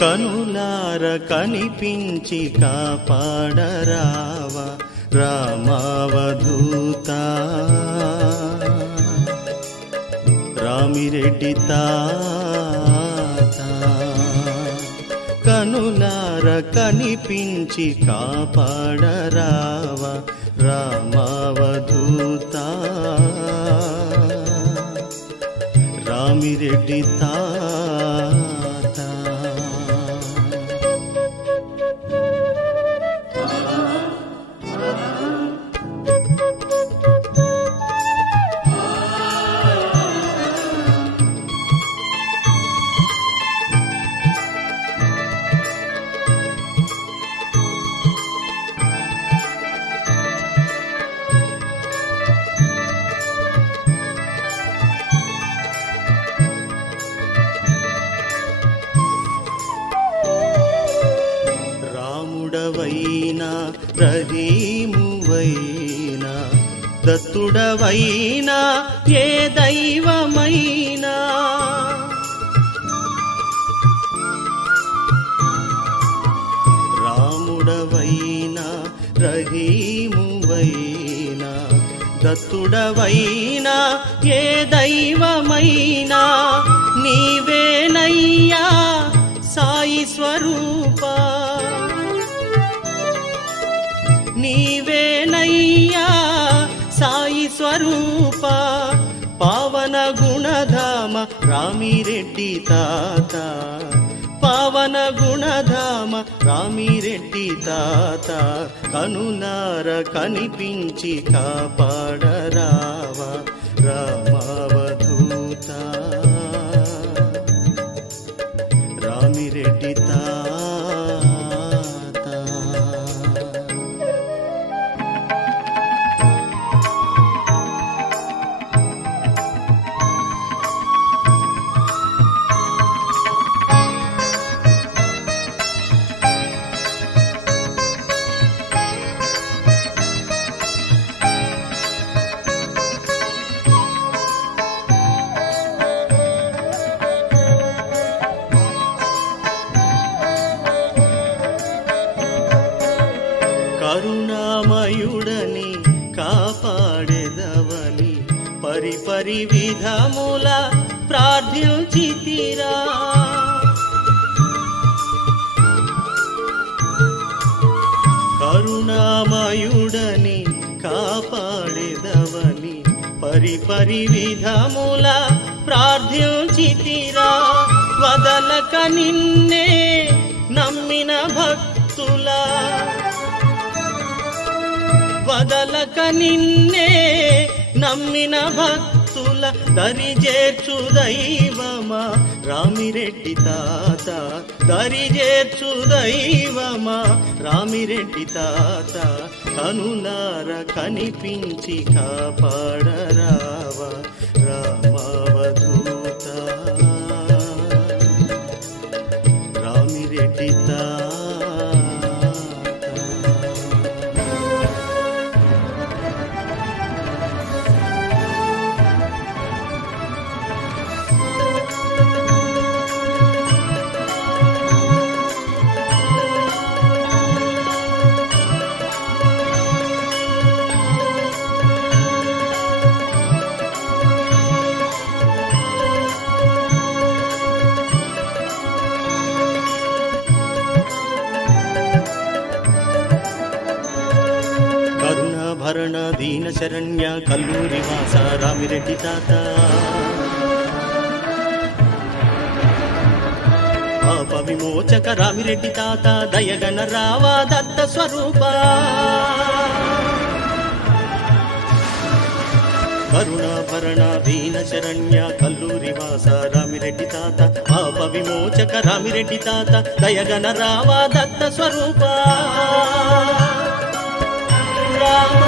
కనులార కనిపించి కాపాడరావా రామావధూత. రామిరెడ్డి తాత. కనులార కనిపించి కాపాడరావా రామావధూత. రామిరెడ్డి తాత. రహీమువైనా దత్తుడవైనా ఏ దైవమైనా? రాముడవైనా రహీమువైనా దత్తుడవైనా ఏ దైవమైనా నీవే నీవేనయ్యా సాయి స్వరూప పవన గుణధామ రామిరెడ్డి తాత. పవన గుణధామ రామిరెడ్డి తాత. కనులార కనిపించి కాపాడరా. కరుణామయుడని కాపాడెదవని పరిపరి విధముల ప్రార్థించితిరా. కరుణామయుడని కాపాడెదవని పరిపరి విధముల ప్రార్థించితిరా. వదలక నిన్నే నమ్మిన భక్తులా. వదలక నిన్నే నమ్మిన భక్తుల దరి చేర్చు దైవమా. రామిరెడ్డి తాత దరి చేర్చు దైవమా. రామిరెడ్డి తాత కనులార కనిపించి కాపాడరావా. రామావధూత. రామిరెడ్డి తాత. కరుణాభరణ దీన శరణ్య కల్లూరి వాస రామిరెడ్డి తాత పాప విమోచక రామిరెడ్డి తాత దయగన రావా దత్త స్వరూప కరుణాభరణ దీన శరణ్య కల్లూరి వాస రామిరెడ్డి తాత పాప విమోచక రామిరెడ్డి తాత దయగన రావా దత్త స్వరూప రామ